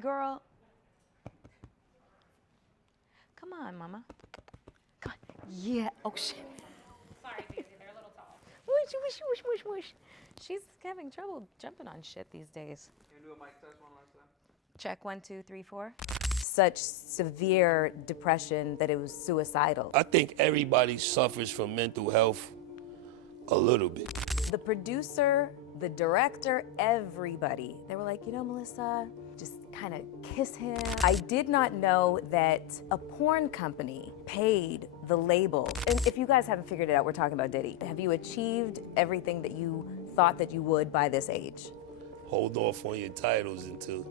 Girl, come on, mama. Come on. Yeah. Oh, shit. Sorry, Daisy, they're a little tall. Whoosh, whoosh, whoosh, whoosh, whoosh. She's having trouble jumping on shit these days. Can you do a mic test one last time? Check 1, 2, 3, 4. Such severe depression that it was suicidal. I think everybody suffers from mental health a little bit. The producer, the director, everybody, they were like, you know, Melyssa, just kind of kiss him. I did not know that a porn company paid the label. And if you guys haven't figured it out, we're talking about Diddy. Have you achieved everything that you thought that you would by this age? Hold off on your titles until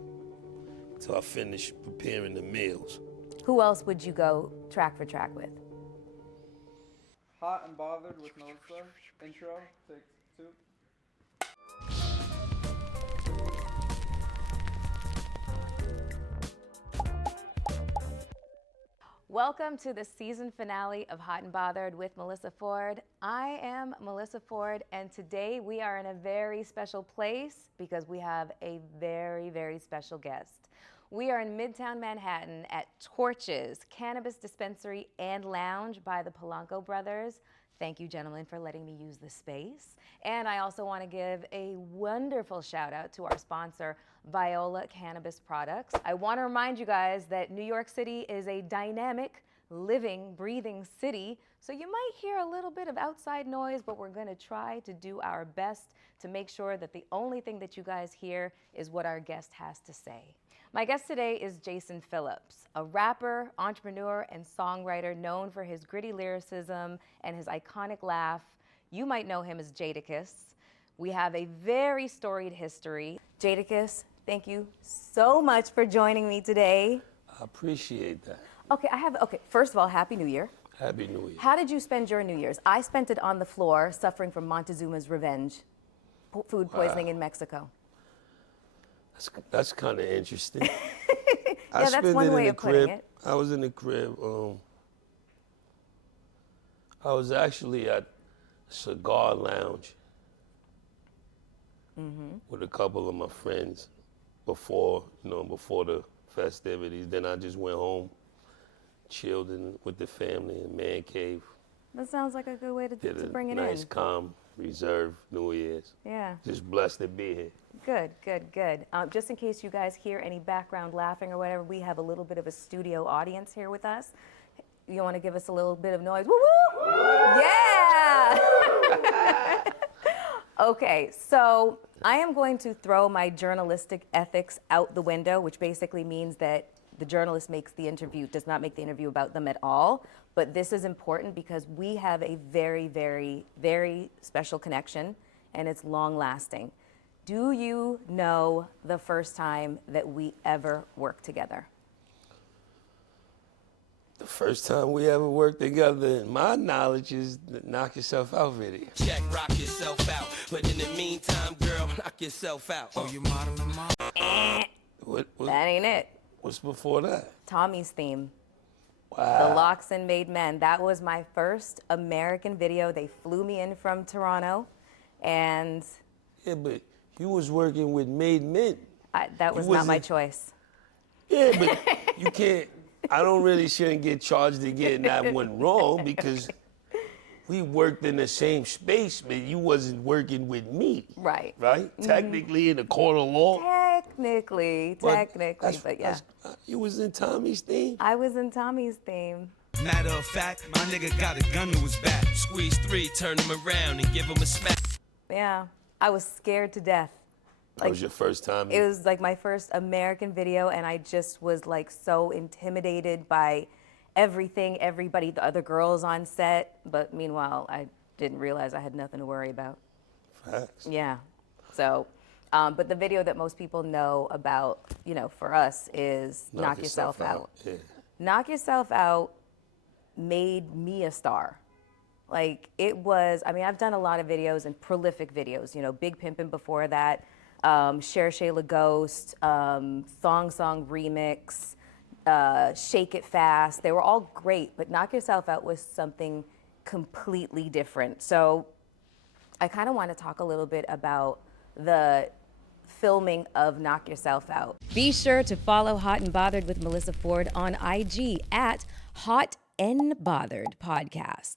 I finish preparing the meals. Who else would you go track for track with? Hot and Bothered with Melyssa. Intro, take 2. Welcome to the season finale of Hot and Bothered with Melyssa Ford. I am Melyssa Ford, and today we are in a very special place because we have a very, very special guest. We are in Midtown Manhattan at Torches Cannabis Dispensary and Lounge by the Polanco brothers. Thank you, gentlemen, for letting me use the space. And I also want to give a wonderful shout out to our sponsor, Viola Cannabis Products. I want to remind you guys that New York City is a dynamic, living, breathing city. So you might hear a little bit of outside noise, but we're going to try to do our best to make sure that the only thing that you guys hear is what our guest has to say. My guest today is Jason Phillips, a rapper, entrepreneur, and songwriter known for his gritty lyricism and his iconic laugh. You might know him as Jadakiss. We have a very storied history. Jadakiss, thank you so much for joining me today. I appreciate that. Okay, first of all, Happy New Year. Happy New Year. How did you spend your New Year's? I spent it on the floor, suffering from Montezuma's revenge, food poisoning in Mexico. That's kind of interesting. Yeah, that's one way of putting it. I was in the crib. I was actually at Cigar Lounge with a couple of my friends before the festivities. Then I just went home, chilled with the family in man cave. That sounds like a good way to bring it in. Nice, calm, reserved New Year's. Yeah. Just blessed to be here. Good, good, good. Just in case you guys hear any background laughing or whatever, we have a little bit of a studio audience here with us. You want to give us a little bit of noise? Woo woo! Yeah! Okay, so I am going to throw my journalistic ethics out the window, which basically means that the journalist does not make the interview about them at all. But this is important because we have a very, very, very special connection, and it's long lasting. Do you know the first time that we ever worked together? The first time we ever worked together, in my knowledge, is the Knock Yourself Out video. Check, rock yourself out. But in the meantime, girl, knock yourself out. Oh, you modern? That ain't it. What's before that? Tommy's theme. Wow. The Locks and Made Men. That was my first American video. They flew me in from Toronto, and Yeah, but you was working with Made Men. that was not my choice. Yeah, but you can't. Shouldn't get charged to getting that one wrong because we worked in the same space, but you wasn't working with me. Right. Right? Technically, in the court of law. Technically, but yeah. You was in Tommy's theme? I was in Tommy's theme. Matter of fact, my nigga got a gun to his back. Squeeze 3, turn him around and give him a smack. Yeah, I was scared to death. That was your first time? It was like my first American video, and I just was like so intimidated by everything, everybody, the other girls on set. But meanwhile, I didn't realize I had nothing to worry about. Facts. Yeah. So, but the video that most people know about, for us is Knock Yourself Out. Yeah. Knock Yourself Out made me a star. Like, it was, I've done a lot of videos and prolific videos, Big Pimpin' before that, Cher Shayla Ghost, Thong Song Remix, Shake It Fast. They were all great, but Knock Yourself Out was something completely different. So I kind of want to talk a little bit about the filming of Knock Yourself Out. Be sure to follow Hot and Bothered with Melyssa Ford on IG at Hot and Bothered Podcast.